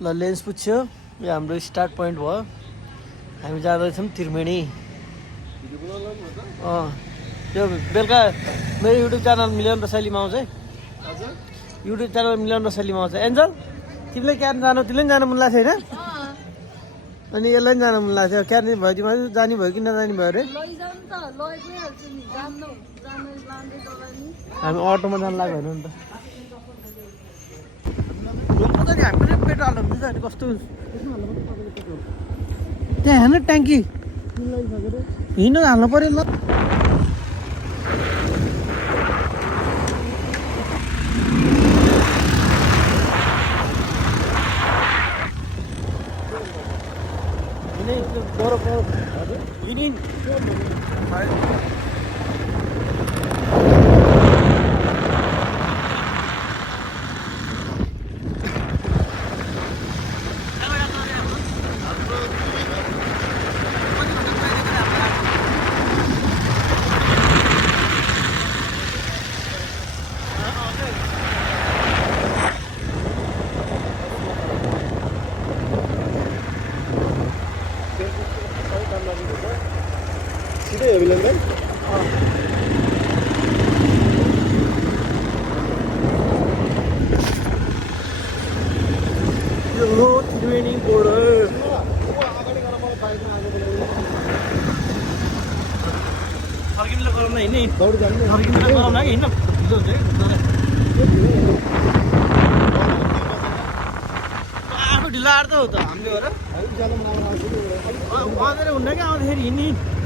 ल लेन्स पुग्यो यो हाम्रो स्टार्ट पोइन्ट भयो हामी जाँदैछौँ त्रिवेणी त्यो बेलुका मेरो युट्युब च्यानल मिलियन रसाइलीमा आउँछ है युट्युब च्यानल मिलियन रसाइलीमा आउँछ एन्जल तिमीलाई क्यार जानु तिमीलाई पनि जानु मन लाग्छ होइन अनि यसलाई पनि जानु मन लाग्थ्यो क्यार भयो तिमीलाई जाने भयो कि नजाने भयो अरे हामी अटोमा जानु लाग्यो भने त हामी पनि पेट्रोल हाल्नु हुन्छ अनि कस्तो त्यहाँ हेर्नु ट्याङ्की हिँड्नु हाल्नु पऱ्यो ल सिधै हेबिलन भाइ यो हो त्रिवेणी बोर्डर फर्किँदा गरौँ न हिँड्ने फर्किँदा गरौँ न कि हिँड्न आफू ढिलो आएर त हो त हामीले हो र अँधेर हुन्न क्या आउँदाखेरि हिँड्ने